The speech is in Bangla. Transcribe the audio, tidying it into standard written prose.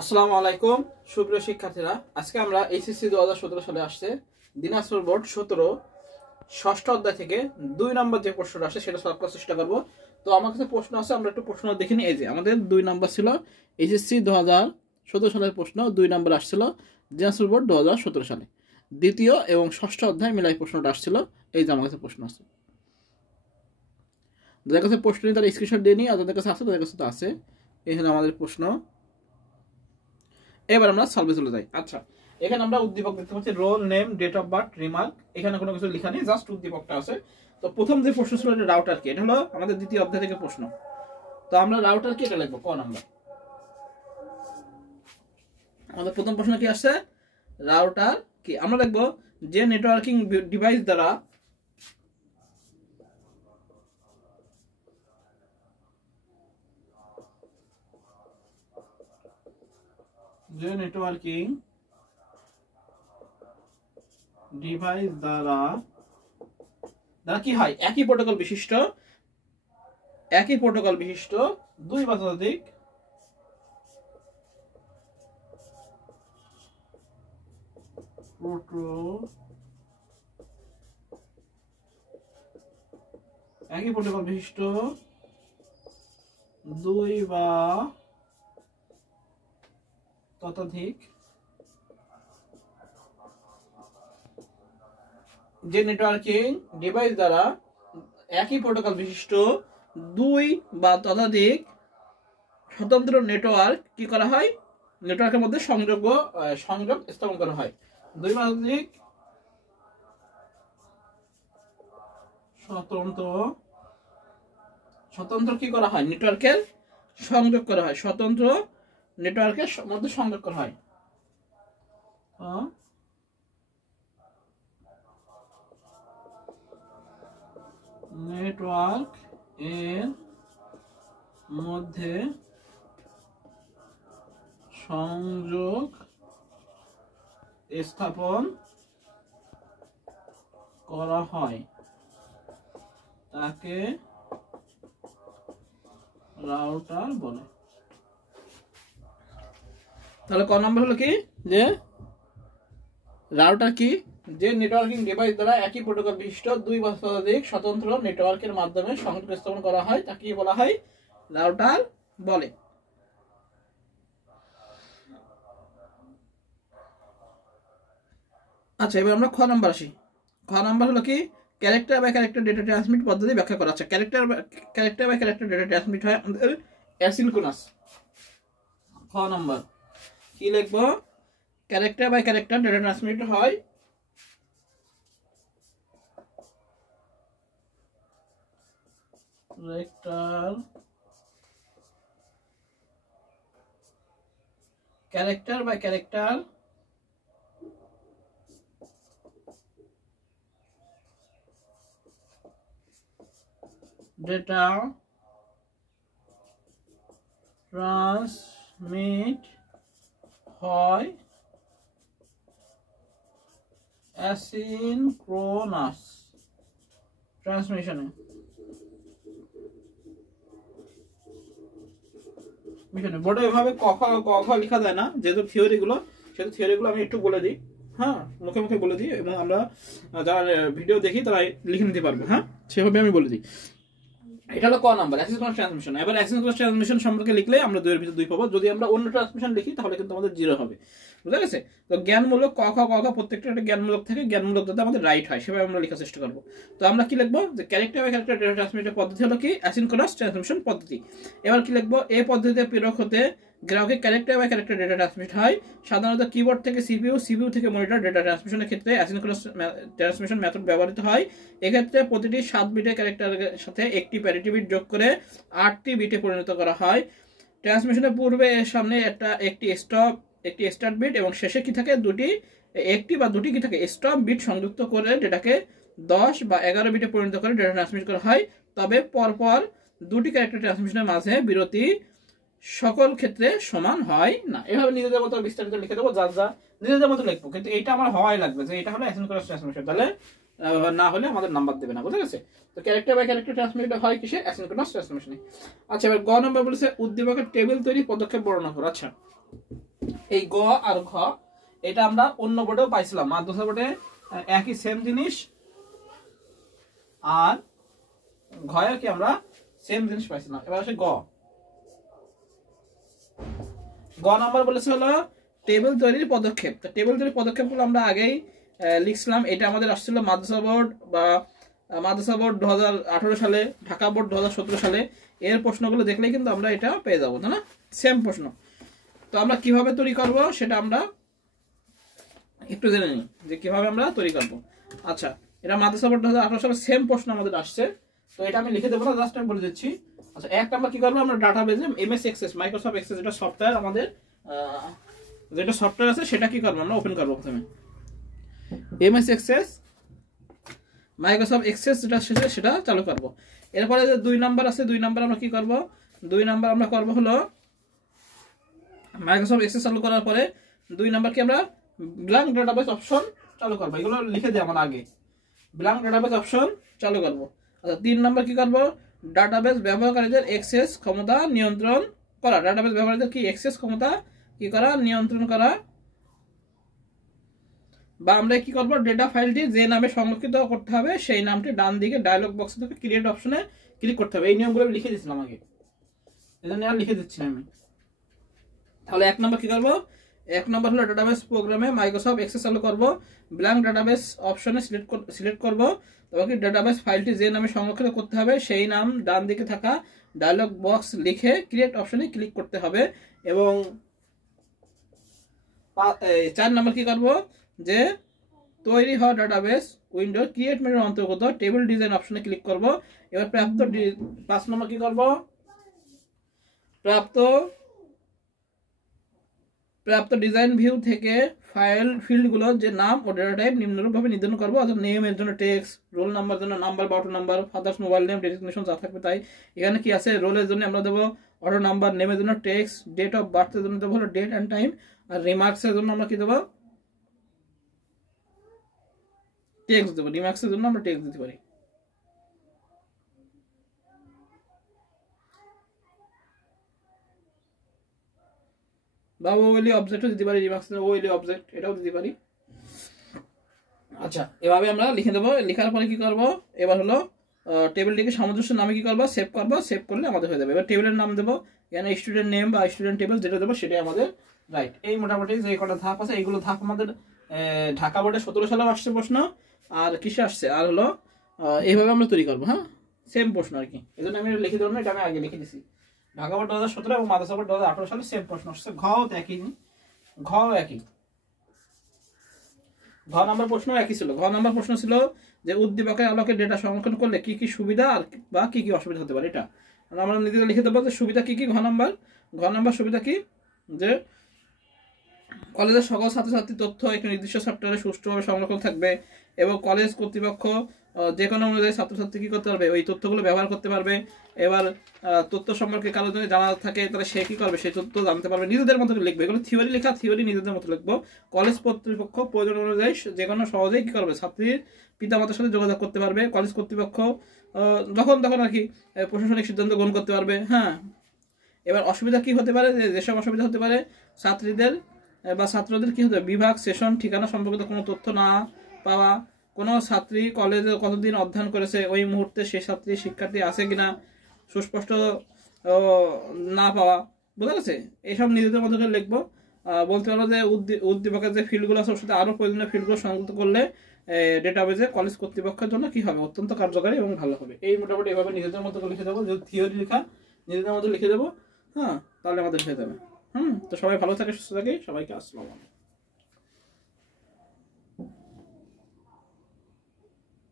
আসসালামু আলাইকুম সুপ্রিয় শিক্ষার্থীরা, আজকে আমরা এইচএসসি 2017 সালে আসছে দিনাজপুর বোর্ড 17 ষষ্ঠ অধ্যায় থেকে 2 নম্বর যে প্রশ্নটা আসে সেটা সলভ করার চেষ্টা করব। তো আমার কাছে প্রশ্ন আছে, আমরা একটু প্রশ্ন দেখে নিই। এই যে আমাদের 2 নম্বর ছিল এইচএসসি 2017 সালের প্রশ্ন, 2 নম্বর আসছিল দিনাজপুর বোর্ড 2017 সালে। দ্বিতীয় এবং ষষ্ঠ অধ্যায় মিলাই প্রশ্নটা আসছিল। এই যে আমার কাছে প্রশ্ন আছে, যাদের কাছে প্রশ্ন নিয়ে তারা স্ক্রিনশট দিয়ে নিই, আর যাদের কাছে আছে তাদের কাছে তো আছে। এই হলো আমাদের প্রশ্ন। এবার আমরা সলভে চলে যাই। আচ্ছা, এখানে আমরা উদ্দীপক দেখতে পাচ্ছি, roll name, date of birth, remark. এখানে কোনো কিছু লেখা নেই, জাস্ট উদ্দীপকটা আছে। তো প্রথম যে প্রশ্ন ছিল এটা রাউটার কি, এটা হলো আমাদের দ্বিতীয় অধ্যায় থেকে প্রশ্ন। তো আমরা রাউটার কি এটা লিখবো ক নাম্বার। আমাদের প্রথম প্রশ্ন কি আসছে, রাউটার কি। আমরা লিখবো যে নেটওয়ার্কিং ডিভাইস দ্বারা কি হয়, একই প্রোটোকল বিশিষ্ট দুই বা ততোধিক দুই বা ততোধিক যে নেটওয়ার্কিং ডিভাইস দ্বারা একই প্রোটোকল বিশিষ্ট দুই বা ততোধিক স্বতন্ত্র নেটওয়ার্ক কি করা হয়, নেটওয়ার্কের মধ্যে সংযোগ স্থাপন করা হয়। দুই বা ততোধিক স্বতন্ত্র কি করা হয়, নেটওয়ার্কের সংযোগ করা হয়, স্বতন্ত্র নেটওয়ার্কের মধ্যে সংযোগ করা হয়। নেটওয়ার্ক এর মধ্যে সংযোগ স্থাপন করা হয় তাকে রাউটার বলে। তাহলে ক নাম্বার হলো কি, যে রাউটার কি, যে নেটওয়ার্কিং ডিভাইস দ্বারা একই প্রোটোকল বিশিষ্ট দুই বা ততোধিক স্বতন্ত্র নেটওয়ার্কের মাধ্যমে সংযোগ স্থাপন করা হয় তাকে বলা হয় রাউটার বলে। আচ্ছা, এবার আমরা খ নাম্বার আসি। খ নাম্বার হলো কি, character by character data transmit পদ্ধতি ব্যাখ্যা করা। আচ্ছা, character by character data transmit হয় আমাদের অ্যাসিনক্রোনাস। খ নাম্বার কি লিখবো, character by character data transmit হয় character by character data transmit হয় অ্যাসিনক্রোনাস ট্রান্সমিশনে। বোর্ডে এভাবে ক খ লেখা যায় না, যেহেতু থিওরিগুলো আমি একটু বলে দিই। হ্যাঁ, মুখে মুখে বলে দিই, এবং আমরা যারা ভিডিও দেখি তারা লিখে নিতে পারবে। হ্যাঁ, সেভাবে আমি বলে দিই। এটা হলো ক নাম্বার, অ্যাসিনক্রোনাস ট্রান্সমিশন। এবার অ্যাসিনক্রোনাস ট্রান্সমিশন সম্পর্কে লিখলে আমরা 2 এর ভিতর 2 পাবো। যদি আমরা অন্য ট্রান্সমিশন লিখি তাহলে কিন্তু আমাদের 0 হবে। বুঝা গেছে? তো জ্ঞানমূলক ক খ প্রত্যেকটা একটা জ্ঞানমূলক থেকে, জ্ঞানমূলক যাতে আমাদের রাইট হয় সেভাবে আমরা লেখার চেষ্টা করবো। তো আমরা কি লিখবো, যে ক্যারেক্টার বাই ক্যারেক্টার ডেটা ট্রান্সমিটের পদ্ধতি হলো কি, অ্যাসিনক্রোনাস ট্রান্সমিশন পদ্ধতি। এবার কি লিখবো, এই পদ্ধতিতে প্রেরক হতে গ্রাহকের character by character data transmit হয় সাধারণত কিবোর্ড থেকে সিপিইউ থেকে মনিটর। ডেটা ট্রান্সমিশনের ক্ষেত্রে অ্যাসিনক্রোনাস ট্রান্সমিশন মেথড ব্যবহৃত হয়। এক্ষেত্রে প্রতিটি 7 বিটের ক্যারেক্টারের সাথে একটি প্যারিটি বিট যোগ করে 8টি বিটে পরিণত করা হয়। ট্রান্সমিশনের পূর্বে এর সামনে একটি স্টার্ট বিট এবং শেষে কি থাকে, একটি বা দুটি কি থাকে স্টপ বিট সংযুক্ত করে ডেটাকে 10 বা 11 বিটে পরিণত করে ডেটা ট্রান্সমিট করা হয়। তবে পরপর দুটি ক্যারেক্টার ট্রান্সমিশনের মাঝে বিরতি সকল ক্ষেত্রে সমান হয় না। এভাবে নিজেদের মতো বিস্তারিত লিখে দেবো, যা নিজেদের মতো লিখবো, কিন্তু এটা আমার হওয়াই লাগবে যে এটা হলো অ্যাসিনক্রোনাস ট্রান্সমিশন। তাহলে না হলে আমাদের নাম্বার দেবে না, বুঝা গেছে? তো ক্যারেক্টার বাই ক্যারেক্টার ট্রান্সমিট হয় কিসে, অ্যাসিনক্রোনাস ট্রান্সমিশনে। আচ্ছা, এবার গ নম্বর বলেছে উদ্দীপকের টেবিল তৈরি পদক্ষেপ বর্ণনা করো। আচ্ছা, এই গ আর ঘ এটা আমরা অন্য বোর্ডেও পাইছিলাম, মাদ্রাসা বোর্ডে একই সেম জিনিস, আর ঘয়ে কি আমরা সেম জিনিস পাইছিলাম। এবার আসে গ। গ নাম্বার বলেছে হলো টেবিল তৈরির পদক্ষেপ। তো টেবিল তৈরির পদক্ষেপগুলো আমরা আগেই লিখছিলাম। এটা আমাদের আসছিল মাদ্রাসা বোর্ড বা মাদ্রাসা বোর্ড 2018 সালে, ঢাকা বোর্ড 2017 সালে। এর প্রশ্নগুলো দেখলেই কিন্তু আমরা এটা পেয়ে যাবো, তাই না? সেম প্রশ্ন। তো আমরা কিভাবে তৈরি করব সেটা আমরা একটু জেনে নিই যে কিভাবে আমরা তৈরি করব। আচ্ছা, এটা মাদ্রাসা বোর্ড 2018 সালে সেম প্রশ্ন আমাদের আসছে। তো এটা আমি লিখে দেবো না, জাস্ট আমি বলে দিচ্ছি। আচ্ছা, একটা আমরা কি করবো, আমরা ডাটাবেজে এমএস এক্সেস, মাইক্রোসফট এক্সেস যেটা সফটওয়্যার, আমাদের যেটা সফটওয়্যার আছে সেটা কি করবো, আমরা ওপেন করবো প্রথমে এমএস এক্সেস, মাইক্রোসফট এক্সেস যেটা শেষে সেটা চালু করবো। এরপরে যে 2 নাম্বার আছে, 2 নাম্বার আমরা কি করব, 2 নাম্বার আমরা করবো হলো মাইক্রোসফট এক্সেস চালু করার পরে 2 নাম্বার কি আমরা ব্ল্যাঙ্ক ডাটাবেস অপশন চালু করবো। এগুলো লিখে দিই আমরা আগে, ব্ল্যাঙ্ক ডাটাবেস অপশন চালু করবো। আচ্ছা, 3 নাম্বার কি করবো, ডাটাবেস ব্যবহারকারীদের অ্যাক্সেস ক্ষমতা নিয়ন্ত্রণ করা। ডাটাবেস ব্যবহারকারীদের কি অ্যাক্সেস ক্ষমতা কি করা, নিয়ন্ত্রণ করা। বা আমরা কি করবো, ডেটা ফাইলটি যে নামে সংরক্ষিত করতে হবে সেই নামটি ডান দিকে ডায়লগ বক্সে থেকে ক্রিয়েট অপশনে ক্লিক করতে হবে। এই নিয়মগুলো লিখে দিয়েছিলাম আগে, এজন্য আর লিখে দিচ্ছি আমি। তাহলে 1 নম্বর কি করবো, 1 নম্বর হলো ডাটাবেস প্রোগ্রামে মাইক্রোসফট এক্সেস চালু করবো, ব্ল্যাঙ্ক ডাটাবেস অপশনে সিলেক্ট করবো। তবে কি ডাটাবেস ফাইলটি যে নামে সংরক্ষিত করতে হবে সেই নাম ডান দিকে থাকা ডায়লগ বক্স লিখে ক্রিয়েট অপশনে ক্লিক করতে হবে। এবং 4 নম্বর কি করবো, যে তৈরি হওয়া ডাটাবেস উইন্ডোর ক্রিয়েট মেনুর অন্তর্গত টেবিল ডিজাইন অপশনে ক্লিক করব। এবার 5 নম্বর কি করব, প্রাপ্ত ডিজাইন ভিউ থেকে ফাইল ফিল্ডগুলো যে নাম ও ডেটা টাইপ নিম্নরূপভাবে নির্ধারণ করবো। অর্থাৎ নেমের জন্য টেক্সট, রোল নাম্বার জন্য নাম্বার বা auto number, father's mobile name, designation যা থাকবে তাই। এখানে কি আছে, রোলের জন্য আমরা দেবো অটো নাম্বার, নেমের জন্য টেক্সট, ডেট অফ বার্থের জন্য দেবো হলো ডেট অ্যান্ড টাইম, আর রিমার্কসের জন্য আমরা কি দেবো, টেক্সট দেবো। রিমার্কসের জন্য আমরা টেক্সট দিতে পারি। বা ওয়েলি অবজেক্টও দিতে পারি, রিমার্কসের ওয়েলি অবজেক্ট এটাও দিতে পারি। আচ্ছা, এভাবে আমরা লিখে দেবো। লেখার পরে কি করব, এবার হলো টেবিলটিকে সামঞ্জস্য নামে কি করবো, সেভ করবো। সেভ করলে আমাদের হয়ে যাবে। এবার টেবিলের নাম দেবো, এখানে স্টুডেন্ট নেম বা স্টুডেন্ট টেবিল যেটা দেবো সেটাই আমাদের রাইট। এই মোটামুটি যে কটা ধাপ আছে এইগুলো ধাপ আমাদের ঢাকা বোর্ডে 17 সালে আসছে প্রশ্ন, আর কিসে আসছে, আর হলো এইভাবে আমরা তৈরি করবো। হ্যাঁ, সেম প্রশ্ন আর কি, এই জন্য আমি লিখে দেবো না, এটা আমি আগে লিখে দিছি। ঢাকা বোর্ড 2017 এবং মাদ্রাসা বোর্ড 2018 সালে সেম প্রশ্ন আসছে। ঘও একই, ঘ নাম্বার প্রশ্ন একই ছিল। ঘ নাম্বার প্রশ্ন ছিল যে উদ্দীপকের আলোকে ডেটা সংরক্ষণ করলে কি কি সুবিধা আর বা কি কি অসুবিধা হতে পারে। এটা আমরা নিজেদের লিখে দেবো যে সুবিধা কি কি। ঘ নাম্বার সুবিধা কি, যে কলেজের সকল ছাত্রছাত্রী তথ্য একটি নির্দিষ্ট সফটওয়্যারে সুষ্ঠুভাবে সংরক্ষণ থাকবে এবং কলেজ কর্তৃপক্ষ যে কোনো অনুযায়ী ছাত্রছাত্রী কি করতে পারবে, ওই তথ্যগুলো ব্যবহার করতে পারবে। এবার তথ্য সম্পর্কে কারো যদি জানা থাকে তাহলে সে কি করবে, সেই তথ্য জানতে পারবে, নিজেদের মতো লিখবে। এগুলো থিওরি লেখা, থিওরি নিজেদের মতো লিখবো। কলেজ কর্তৃপক্ষ প্রয়োজন অনুযায়ী যে কোনো সহজেই কি করবে, ছাত্রীর পিতামাতার সাথে যোগাযোগ করতে পারবে। কলেজ কর্তৃপক্ষ যখন তখন আর কি প্রশাসনিক সিদ্ধান্ত গ্রহণ করতে পারবে। হ্যাঁ, এবার অসুবিধা কি হতে পারে, যেসব অসুবিধা হতে পারে, ছাত্রীদের বা ছাত্রদের কি হতে পারে, বিভাগ, সেশন, ঠিকানা সম্পর্কিত কোনো তথ্য না পাওয়া, কোনো ছাত্রী কলেজে কতদিন অধ্যয়ন করেছে, ওই মুহূর্তে সে ছাত্রী শিক্ষার্থী আছে কিনা সুস্পষ্ট না পাওয়া, বোঝা গেছে। এইসব নিজেদের মধ্যে লিখবো। বলতে পারবো যে উদ্দীপকের যে ফিল্ডগুলো আছে ওর সাথে আরো প্রয়োজনীয় ফিল্ডগুলো সংযুক্ত করলে ডেটাবেজে কলেজ কর্তৃপক্ষের জন্য কি হবে, অত্যন্ত কার্যকারী এবং ভালো হবে। এই মোটামুটি এভাবে নিজেদের মতো লিখে দেবো, যদি থিওরি লেখা নিজেদের মতো লিখে দেবো। হ্যাঁ, তাহলে আমাদের হয়ে যাবে। তো সবাই ভালো থাকে, সুস্থ থাকে, সবাইকে আসসালামু আলাইকুম।